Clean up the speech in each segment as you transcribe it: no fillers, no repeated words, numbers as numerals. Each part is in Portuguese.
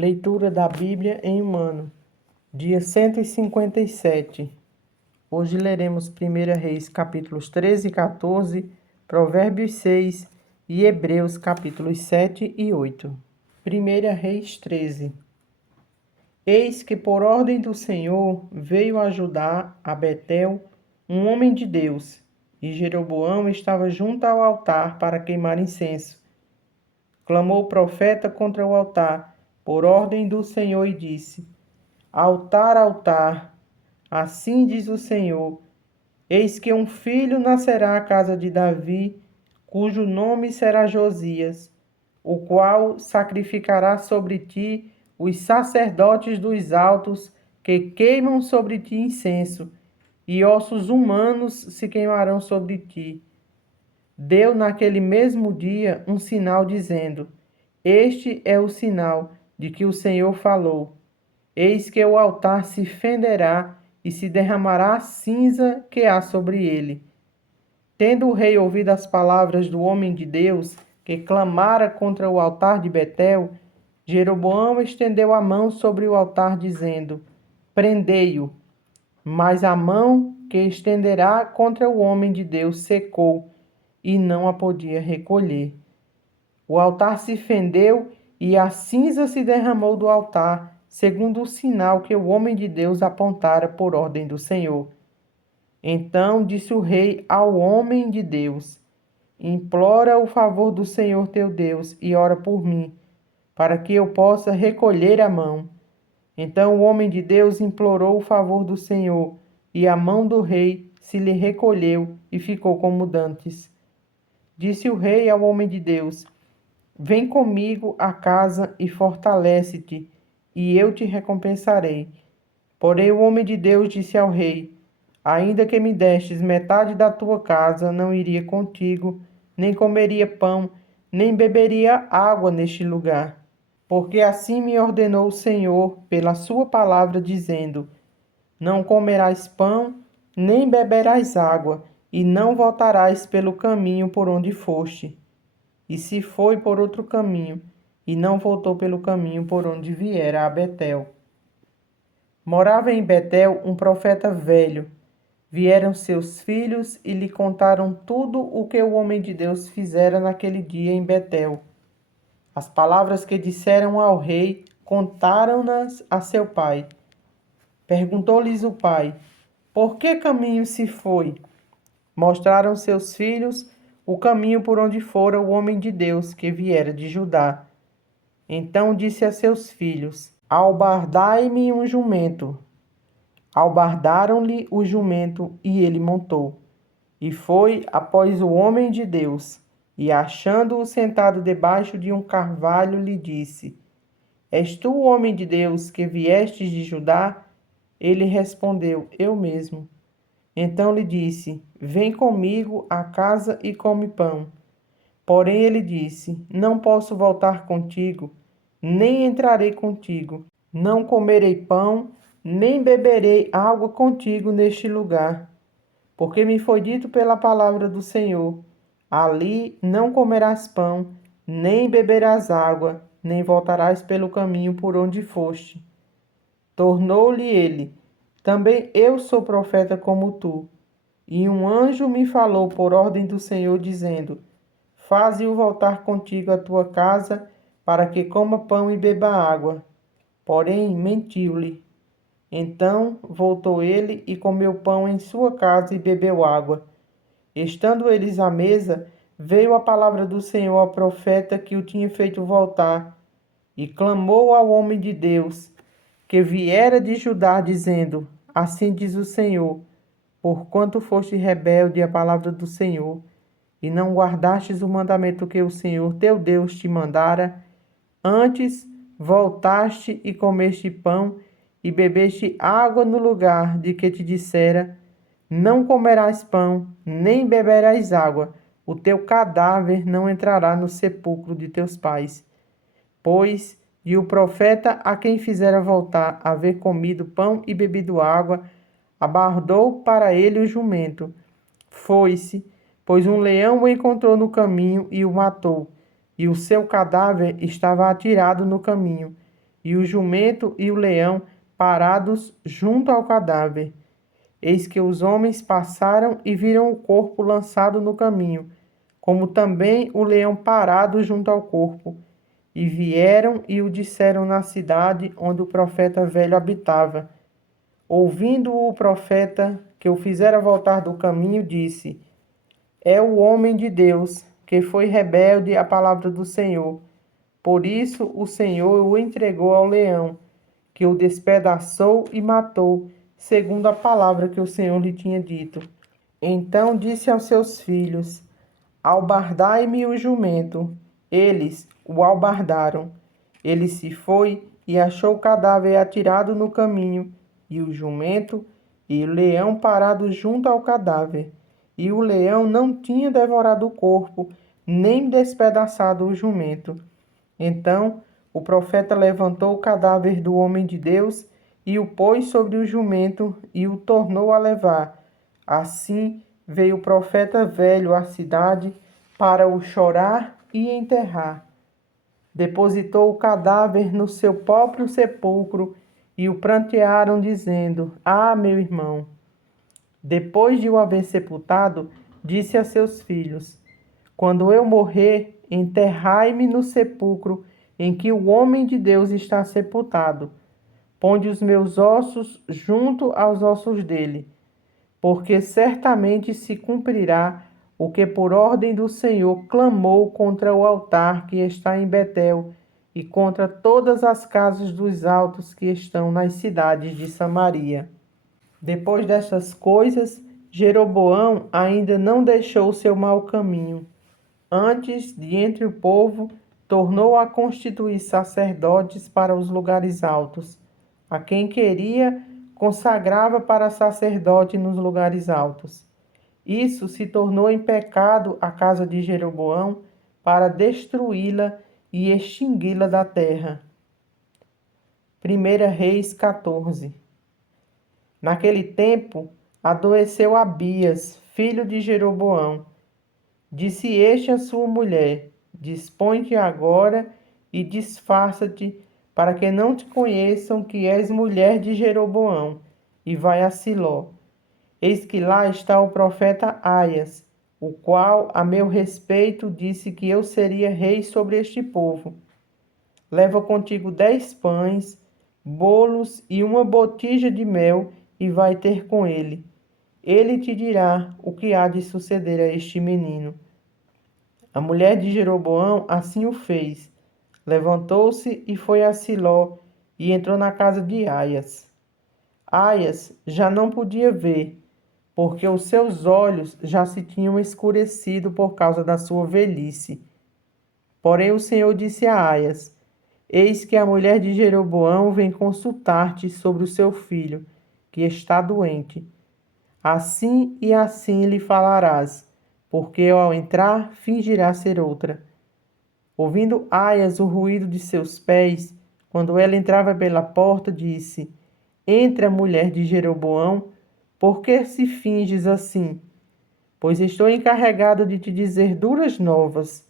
Leitura da Bíblia em um ano, dia 157. Hoje leremos 1 Reis, capítulos 13 e 14, Provérbios 6 e Hebreus, capítulos 7 e 8. 1 Reis 13. Eis que por ordem do Senhor veio ajudar a Betel um homem de Deus, e Jeroboão estava junto ao altar para queimar incenso. Clamou o profeta contra o altar, por ordem do Senhor, e disse: Altar, altar, assim diz o Senhor: Eis que um filho nascerá à casa de Davi, cujo nome será Josias, o qual sacrificará sobre ti os sacerdotes dos altos, que queimam sobre ti incenso, e ossos humanos se queimarão sobre ti. Deu naquele mesmo dia um sinal, dizendo: Este é o sinal de que o Senhor falou. Eis que o altar se fenderá e se derramará a cinza que há sobre ele. Tendo o rei ouvido as palavras do homem de Deus, que clamara contra o altar de Betel, Jeroboão estendeu a mão sobre o altar, dizendo: Prendei-o. Mas a mão que estenderá contra o homem de Deus secou, e não a podia recolher. O altar se fendeu e a cinza se derramou do altar, segundo o sinal que o homem de Deus apontara por ordem do Senhor. Então disse o rei ao homem de Deus: Implora o favor do Senhor teu Deus e ora por mim, para que eu possa recolher a mão. Então o homem de Deus implorou o favor do Senhor, e a mão do rei se lhe recolheu e ficou como dantes. Disse o rei ao homem de Deus: Vem comigo à casa e fortalece-te, e eu te recompensarei. Porém o homem de Deus disse ao rei: Ainda que me destes metade da tua casa, não iria contigo, nem comeria pão, nem beberia água neste lugar. Porque assim me ordenou o Senhor pela sua palavra, dizendo: Não comerás pão, nem beberás água, e não voltarás pelo caminho por onde foste. E se foi por outro caminho, e não voltou pelo caminho por onde viera a Betel. Morava em Betel um profeta velho. Vieram seus filhos e lhe contaram tudo o que o homem de Deus fizera naquele dia em Betel. As palavras que disseram ao rei, contaram-nas a seu pai. Perguntou-lhes o pai: Por que caminho se foi? Mostraram seus filhos o caminho por onde fora o homem de Deus que viera de Judá. Então disse a seus filhos: Albardai-me um jumento. Albardaram-lhe o jumento e ele montou. E foi após o homem de Deus, e achando-o sentado debaixo de um carvalho, lhe disse: És tu o homem de Deus que viestes de Judá? Ele respondeu: Eu mesmo. Então lhe disse: Vem comigo à casa e come pão. Porém ele disse: Não posso voltar contigo, nem entrarei contigo. Não comerei pão, nem beberei água contigo neste lugar. Porque me foi dito pela palavra do Senhor: Ali não comerás pão, nem beberás água, nem voltarás pelo caminho por onde foste. Tornou-lhe ele: Também eu sou profeta como tu. E um anjo me falou por ordem do Senhor, dizendo: Faze-o voltar contigo à tua casa, para que coma pão e beba água. Porém, mentiu-lhe. Então voltou ele e comeu pão em sua casa e bebeu água. Estando eles à mesa, veio a palavra do Senhor ao profeta que o tinha feito voltar, e clamou ao homem de Deus, que viera de Judá, dizendo: Assim diz o Senhor: Porquanto foste rebelde à palavra do Senhor, e não guardastes o mandamento que o Senhor teu Deus te mandara, antes voltaste e comeste pão e bebeste água no lugar de que te dissera: Não comerás pão, nem beberás água, o teu cadáver não entrará no sepulcro de teus pais. Pois, e o profeta a quem fizera voltar haver comido pão e bebido água, abardou para ele o jumento. Foi-se, pois um leão o encontrou no caminho e o matou, e o seu cadáver estava atirado no caminho. e o jumento e o leão parados junto ao cadáver. Eis que os homens passaram e viram o corpo lançado no caminho, como também o leão parado junto ao corpo. E vieram e o disseram na cidade onde o profeta velho habitava. Ouvindo-o profeta, que o fizera voltar do caminho, disse: É o homem de Deus, que foi rebelde à palavra do Senhor. Por isso o Senhor o entregou ao leão, que o despedaçou e matou, segundo a palavra que o Senhor lhe tinha dito. Então disse aos seus filhos: Albardai-me o jumento. Eles o albardaram. Ele se foi e achou o cadáver atirado no caminho, e o jumento e o leão parados junto ao cadáver. E o leão não tinha devorado o corpo, nem despedaçado o jumento. Então o profeta levantou o cadáver do homem de Deus e o pôs sobre o jumento e o tornou a levar. Assim veio o profeta velho à cidade para o chorar e enterrar. Depositou o cadáver no seu próprio sepulcro e o prantearam, dizendo: Ah, meu irmão! Depois de o haver sepultado, disse a seus filhos: Quando eu morrer, enterrai-me no sepulcro em que o homem de Deus está sepultado. Ponde os meus ossos junto aos ossos dele, porque certamente se cumprirá o que por ordem do Senhor clamou contra o altar que está em Betel e contra todas as casas dos altos que estão nas cidades de Samaria. Depois destas coisas, Jeroboão ainda não deixou seu mau caminho. Antes, de entre o povo, tornou a constituir sacerdotes para os lugares altos. A quem queria, consagrava para sacerdote nos lugares altos. Isso se tornou em pecado a casa de Jeroboão, para destruí-la e extingui-la da terra. 1 Reis 14. Naquele tempo, adoeceu Abias, filho de Jeroboão. Disse este a sua mulher: Dispõe-te agora e disfarça-te, para que não te conheçam que és mulher de Jeroboão, e vai a Siló. Eis que lá está o profeta Aias, o qual, a meu respeito, disse que eu seria rei sobre este povo. Leva contigo 10 pães, bolos e uma botija de mel, e vai ter com ele. Ele te dirá o que há de suceder a este menino. A mulher de Jeroboão assim o fez. Levantou-se e foi a Siló, e entrou na casa de Aias. Aias já não podia ver, porque os seus olhos já se tinham escurecido por causa da sua velhice. Porém o Senhor disse a Aias: Eis que a mulher de Jeroboão vem consultar-te sobre o seu filho, que está doente. Assim e assim lhe falarás, porque ao entrar fingirá ser outra. Ouvindo Aias o ruído de seus pés, quando ela entrava pela porta, disse: Entra, mulher de Jeroboão, por que se finges assim? Pois estou encarregado de te dizer duras novas.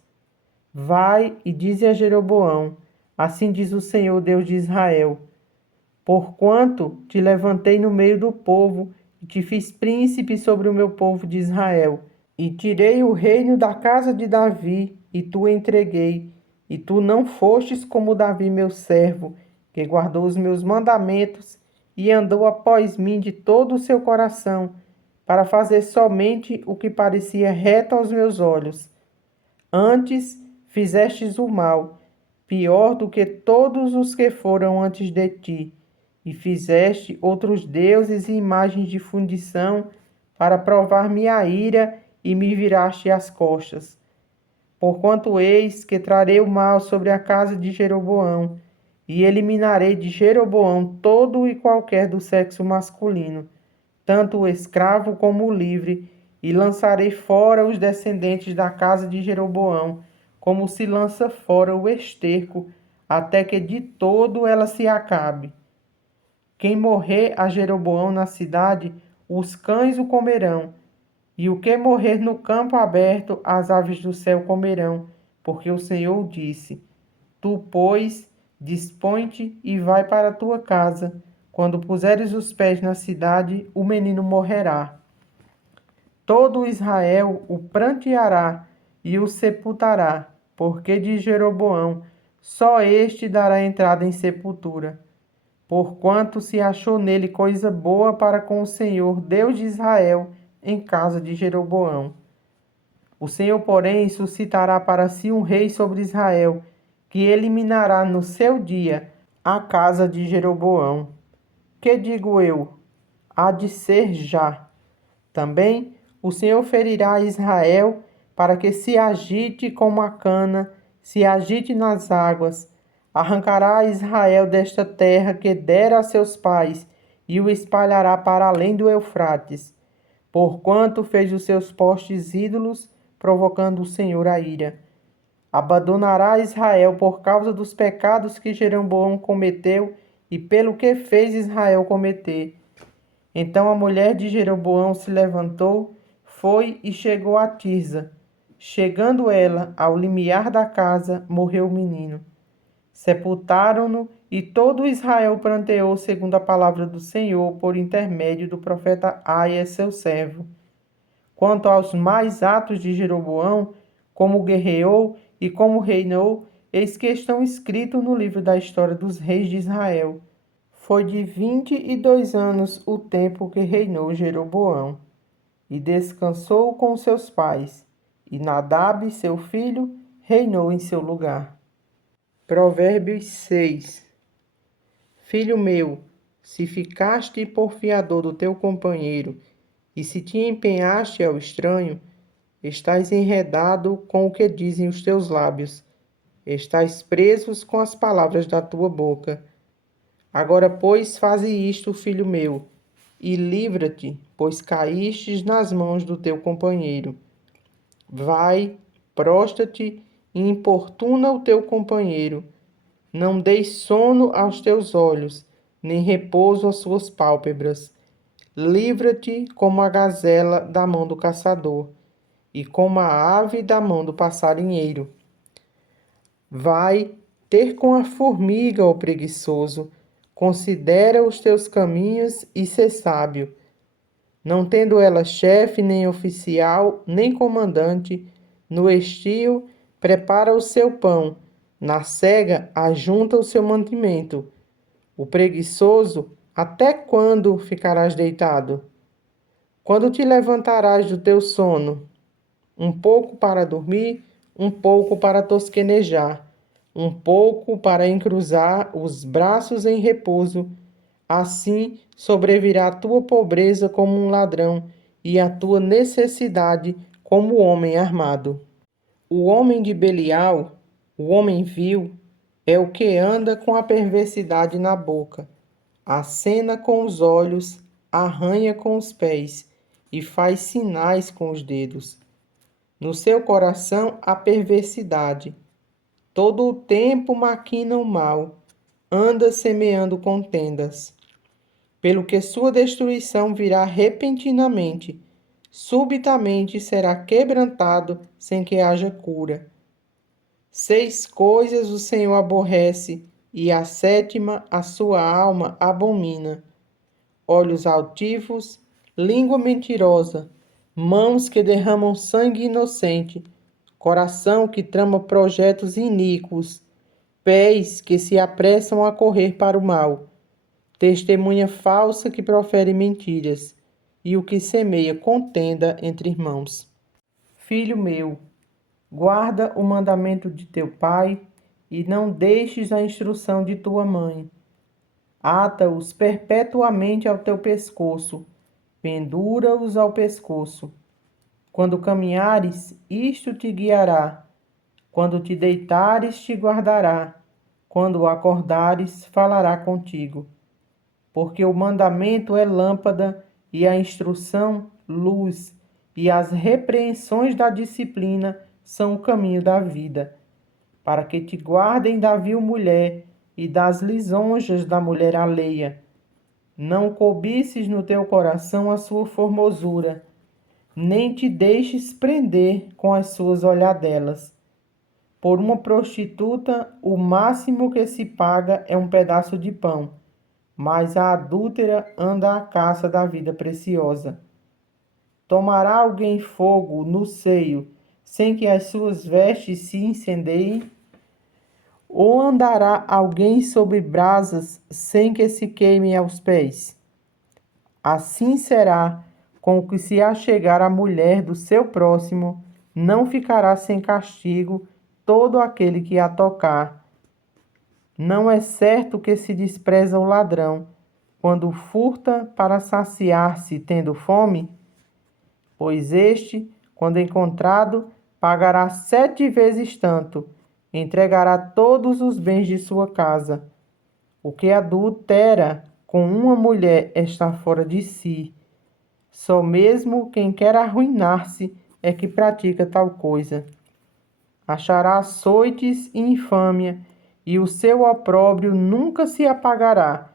Vai e dize a Jeroboão: Assim diz o Senhor Deus de Israel: Porquanto te levantei no meio do povo e te fiz príncipe sobre o meu povo de Israel, e tirei o reino da casa de Davi, e tu entreguei, e tu não fostes como Davi meu servo, que guardou os meus mandamentos e andou após mim de todo o seu coração, para fazer somente o que parecia reto aos meus olhos. Antes fizestes o mal, pior do que todos os que foram antes de ti, e fizeste outros deuses e imagens de fundição para provar minha ira e me viraste as costas. Porquanto eis que trarei o mal sobre a casa de Jeroboão, e eliminarei de Jeroboão todo e qualquer do sexo masculino, tanto o escravo como o livre, e lançarei fora os descendentes da casa de Jeroboão, como se lança fora o esterco, até que de todo ela se acabe. Quem morrer a Jeroboão na cidade, os cães o comerão, e o que morrer no campo aberto, as aves do céu comerão, porque o Senhor disse: Tu, pois, Dispõe-te e vai para a tua casa. Quando puseres os pés na cidade, o menino morrerá. Todo Israel o pranteará e o sepultará, porque de Jeroboão só este dará entrada em sepultura, porquanto se achou nele coisa boa para com o Senhor, Deus de Israel, em casa de Jeroboão. O Senhor, porém, suscitará para si um rei sobre Israel, que eliminará no seu dia a casa de Jeroboão. Que digo eu? Há de ser já. Também o Senhor ferirá a Israel para que se agite como a cana, se agite nas águas. Arrancará a Israel desta terra que dera a seus pais e o espalhará para além do Eufrates, porquanto fez os seus postes ídolos, provocando o Senhor a ira. Abandonará Israel por causa dos pecados que Jeroboão cometeu e pelo que fez Israel cometer. Então a mulher de Jeroboão se levantou, foi e chegou a Tirza. Chegando ela ao limiar da casa, morreu o menino. Sepultaram-no e todo Israel pranteou segundo a palavra do Senhor por intermédio do profeta Aias, seu servo. Quanto aos mais atos de Jeroboão, como guerreou e como reinou, eis que estão escritos no livro da história dos reis de Israel. Foi de 22 anos o tempo que reinou Jeroboão, e descansou com seus pais, e Nadab, seu filho, reinou em seu lugar. Provérbios 6. Filho meu, se ficaste por fiador do teu companheiro, e se te empenhaste ao estranho, estás enredado com o que dizem os teus lábios, estás presos com as palavras da tua boca. Agora, pois, faze isto, filho meu, e livra-te, pois caístes nas mãos do teu companheiro. Vai, prostra-te e importuna o teu companheiro. Não deis sono aos teus olhos, nem repouso às suas pálpebras. Livra-te como a gazela da mão do caçador, e como a ave da mão do passarinheiro. Vai ter com a formiga, ó preguiçoso, considera os teus caminhos e sê sábio. Não tendo ela chefe, nem oficial, nem comandante, no estio prepara o seu pão, na cega ajunta o seu mantimento. O preguiçoso, até quando ficarás deitado? Quando te levantarás do teu sono? Um pouco para dormir, um pouco para tosquenejar, um pouco para encruzar os braços em repouso. Assim sobrevirá a tua pobreza como um ladrão e a tua necessidade como homem armado. O homem de Belial, o homem vil, é o que anda com a perversidade na boca, acena com os olhos, arranha com os pés e faz sinais com os dedos. No seu coração há perversidade. Todo o tempo maquina o mal, anda semeando contendas. Pelo que sua destruição virá repentinamente, subitamente será quebrantado sem que haja cura. 6 coisas o Senhor aborrece, e a 7ª a sua alma abomina: olhos altivos, língua mentirosa, mãos que derramam sangue inocente, coração que trama projetos iníquos, pés que se apressam a correr para o mal, testemunha falsa que profere mentiras, e o que semeia contenda entre irmãos. Filho meu, guarda o mandamento de teu pai, e não deixes a instrução de tua mãe. Ata-os perpetuamente ao teu pescoço, pendura-os ao pescoço. Quando caminhares, isto te guiará. Quando te deitares, te guardará. Quando acordares, falará contigo. Porque o mandamento é lâmpada e a instrução, luz, e as repreensões da disciplina são o caminho da vida, para que te guardem da vil mulher e das lisonjas da mulher alheia. Não cobices no teu coração a sua formosura, nem te deixes prender com as suas olhadelas. Por uma prostituta, o máximo que se paga é um pedaço de pão, mas a adúltera anda à caça da vida preciosa. Tomará alguém fogo no seio, sem que as suas vestes se incendeiem? Ou andará alguém sobre brasas, sem que se queime aos pés? Assim será com o que se achegar à mulher do seu próximo, não ficará sem castigo todo aquele que a tocar. Não é certo que se despreza o ladrão, quando furta para saciar-se tendo fome? Pois este, quando encontrado, pagará 7 vezes tanto, entregará todos os bens de sua casa. O que adultera com uma mulher está fora de si. Só mesmo quem quer arruinar-se é que pratica tal coisa. Achará açoites e infâmia, e o seu opróbrio nunca se apagará,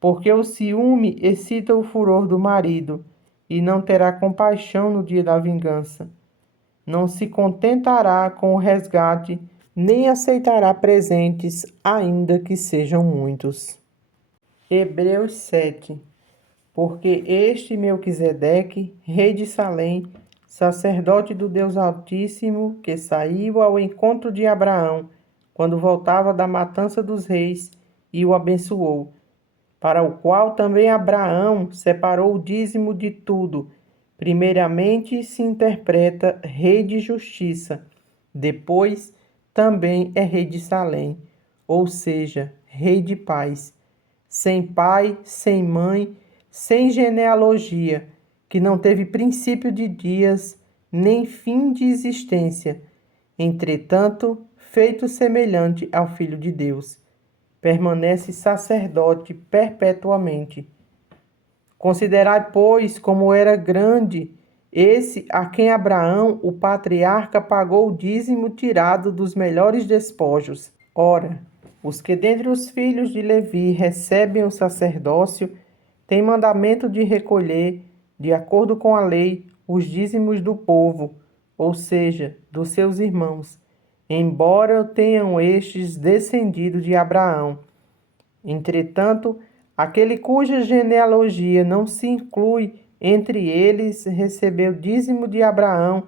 porque o ciúme excita o furor do marido, e não terá compaixão no dia da vingança. Não se contentará com o resgate, nem aceitará presentes, ainda que sejam muitos. Hebreus 7. Porque este Melquisedeque, rei de Salém, sacerdote do Deus Altíssimo, que saiu ao encontro de Abraão, quando voltava da matança dos reis, e o abençoou, para o qual também Abraão separou o dízimo de tudo. Primeiramente se interpreta rei de justiça, depois também é rei de Salém, ou seja, rei de paz, sem pai, sem mãe, sem genealogia, que não teve princípio de dias, nem fim de existência, entretanto, feito semelhante ao Filho de Deus, permanece sacerdote perpetuamente. Considerai, pois, como era grande esse a quem Abraão, o patriarca, pagou o dízimo tirado dos melhores despojos. Ora, os que dentre os filhos de Levi recebem o sacerdócio têm mandamento de recolher, de acordo com a lei, os dízimos do povo, ou seja, dos seus irmãos, embora tenham estes descendido de Abraão. Entretanto, aquele cuja genealogia não se inclui entre eles recebeu dízimo de Abraão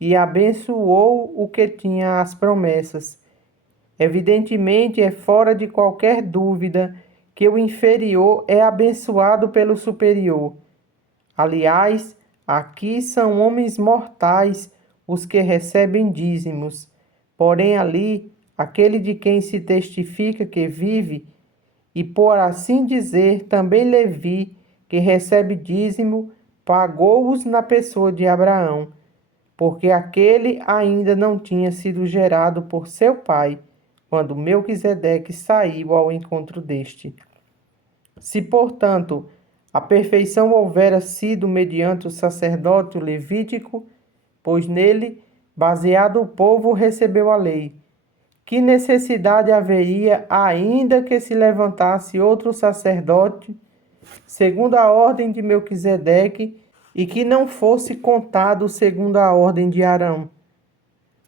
e abençoou o que tinha as promessas. Evidentemente, é fora de qualquer dúvida que o inferior é abençoado pelo superior. Aliás, aqui são homens mortais os que recebem dízimos, porém ali, aquele de quem se testifica que vive, e por assim dizer, também Levi, que recebe dízimo, pagou-os na pessoa de Abraão, porque aquele ainda não tinha sido gerado por seu pai, quando Melquisedeque saiu ao encontro deste. Se, portanto, a perfeição houvera sido mediante o sacerdócio levítico, pois nele, baseado o povo, recebeu a lei, que necessidade haveria ainda que se levantasse outro sacerdote, segundo a ordem de Melquisedeque, e que não fosse contado segundo a ordem de Arão?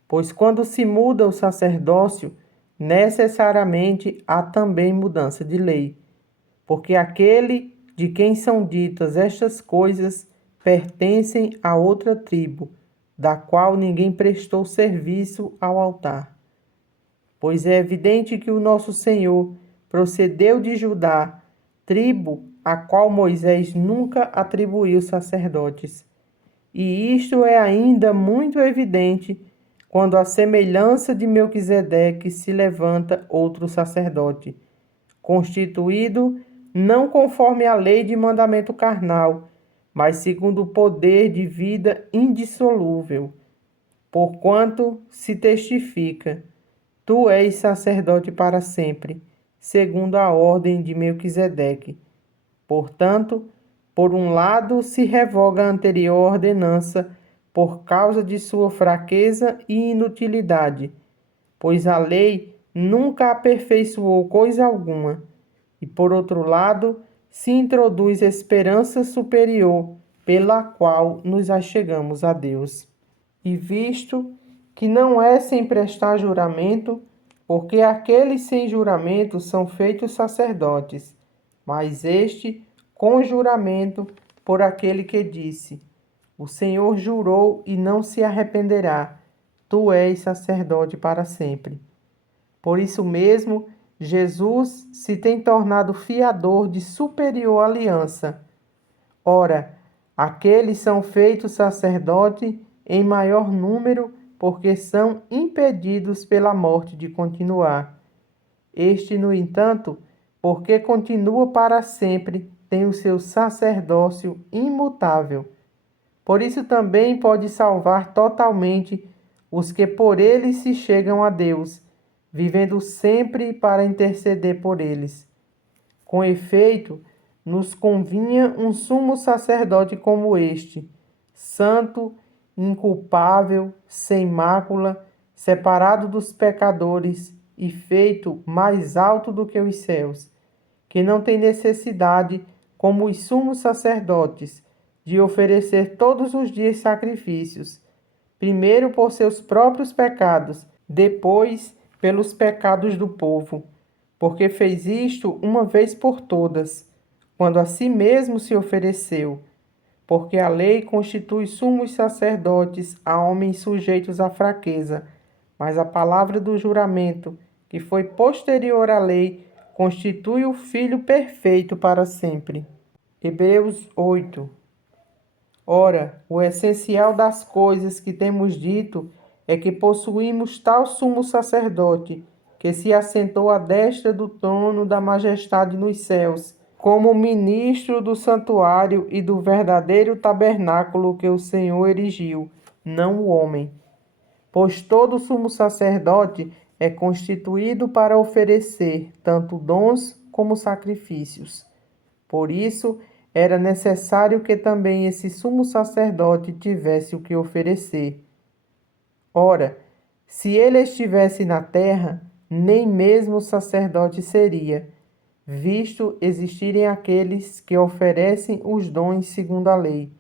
Pois quando se muda o sacerdócio, necessariamente há também mudança de lei, porque aquele de quem são ditas estas coisas pertencem a outra tribo, da qual ninguém prestou serviço ao altar. Pois é evidente que o nosso Senhor procedeu de Judá, tribo a qual Moisés nunca atribuiu sacerdotes. E isto é ainda muito evidente quando à semelhança de Melquisedeque se levanta outro sacerdote, constituído não conforme a lei de mandamento carnal, mas segundo o poder de vida indissolúvel, porquanto se testifica: tu és sacerdote para sempre, segundo a ordem de Melquisedeque. Portanto, por um lado se revoga a anterior ordenança por causa de sua fraqueza e inutilidade, pois a lei nunca aperfeiçoou coisa alguma, e por outro lado se introduz esperança superior, pela qual nos achegamos a Deus. E visto que não é sem prestar juramento, porque aqueles sem juramento são feitos sacerdotes, mas este com juramento por aquele que disse: o Senhor jurou e não se arrependerá, tu és sacerdote para sempre. Por isso mesmo, Jesus se tem tornado fiador de superior aliança. Ora, aqueles são feitos sacerdote em maior número, porque são impedidos pela morte de continuar. Este, no entanto, porque continua para sempre, tem o seu sacerdócio imutável. Por isso também pode salvar totalmente os que por ele se chegam a Deus, vivendo sempre para interceder por eles. Com efeito, nos convinha um sumo sacerdote como este, santo, inculpável, sem mácula, separado dos pecadores e feito mais alto do que os céus, que não tem necessidade, como os sumos sacerdotes, de oferecer todos os dias sacrifícios, primeiro por seus próprios pecados, depois pelos pecados do povo, porque fez isto uma vez por todas, quando a si mesmo se ofereceu, porque a lei constitui sumos sacerdotes a homens sujeitos à fraqueza, mas a palavra do juramento, que foi posterior à lei, constitui o Filho perfeito para sempre. Hebreus 8. Ora, o essencial das coisas que temos dito é que possuímos tal sumo sacerdote, que se assentou à destra do trono da majestade nos céus, como ministro do santuário e do verdadeiro tabernáculo que o Senhor erigiu, não o homem. Pois todo sumo sacerdote é constituído para oferecer tanto dons como sacrifícios. Por isso, era necessário que também esse sumo sacerdote tivesse o que oferecer. Ora, se ele estivesse na terra, nem mesmo sacerdote seria, visto existirem aqueles que oferecem os dons segundo a lei,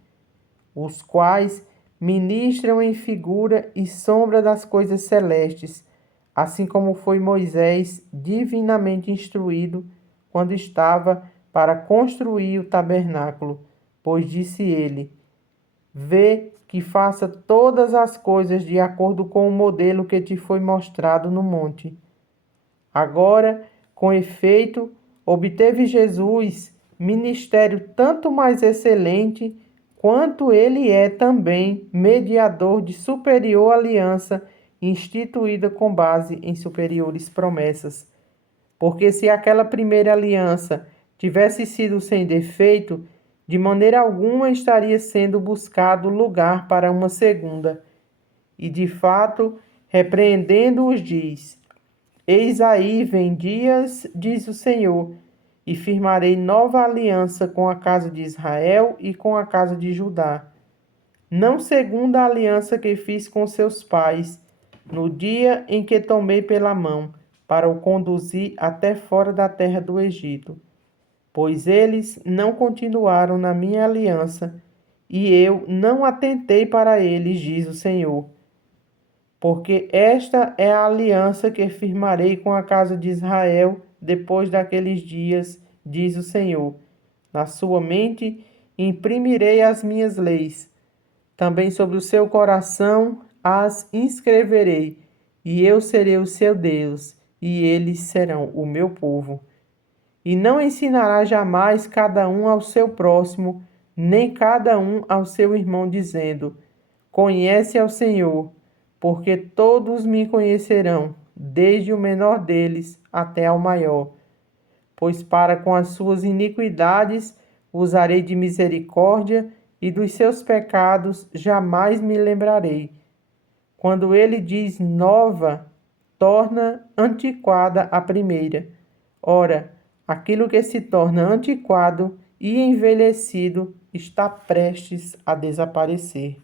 os quais ministram em figura e sombra das coisas celestes, assim como foi Moisés divinamente instruído quando estava para construir o tabernáculo, pois disse ele: vê que faça todas as coisas de acordo com o modelo que te foi mostrado no monte. Agora, com efeito, obteve Jesus ministério tanto mais excelente, quanto ele é também mediador de superior aliança, instituída com base em superiores promessas. Porque se aquela primeira aliança tivesse sido sem defeito, de maneira alguma estaria sendo buscado lugar para uma segunda. E de fato, repreendendo-os, diz: eis aí vem dias, diz o Senhor, e firmarei nova aliança com a casa de Israel e com a casa de Judá, não segundo a aliança que fiz com seus pais, no dia em que tomei pela mão, para o conduzir até fora da terra do Egito. Pois eles não continuaram na minha aliança, e eu não atentei para eles, diz o Senhor. Porque esta é a aliança que firmarei com a casa de Israel depois daqueles dias, diz o Senhor. Na sua mente imprimirei as minhas leis, também sobre o seu coração as inscreverei, e eu serei o seu Deus, e eles serão o meu povo. E não ensinará jamais cada um ao seu próximo, nem cada um ao seu irmão, dizendo: conhece ao Senhor, porque todos me conhecerão, desde o menor deles até ao maior. Pois para com as suas iniquidades usarei de misericórdia, e dos seus pecados jamais me lembrarei. Quando ele diz nova, torna antiquada a primeira. Ora, aquilo que se torna antiquado e envelhecido está prestes a desaparecer.